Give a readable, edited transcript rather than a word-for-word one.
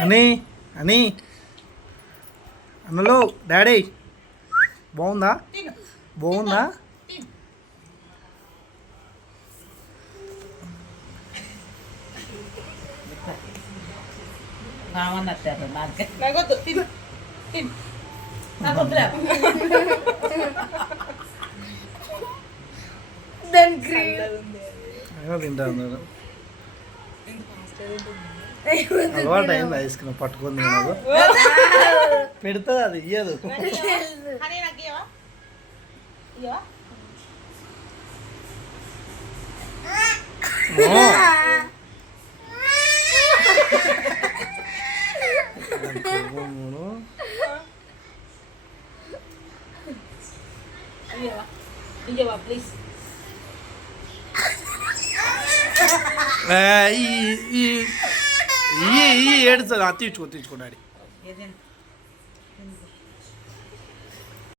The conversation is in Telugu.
అని అని అన్నలో డాడీ బాగుందా బాగుందా తింటా అలవాటు అయింది ఐస్ క్రీమ్ పట్టుకుంది నాకు పెడుతుంది అది ఇయ్యదు ఏడుస్తుంది తీర్చుకో డాడీ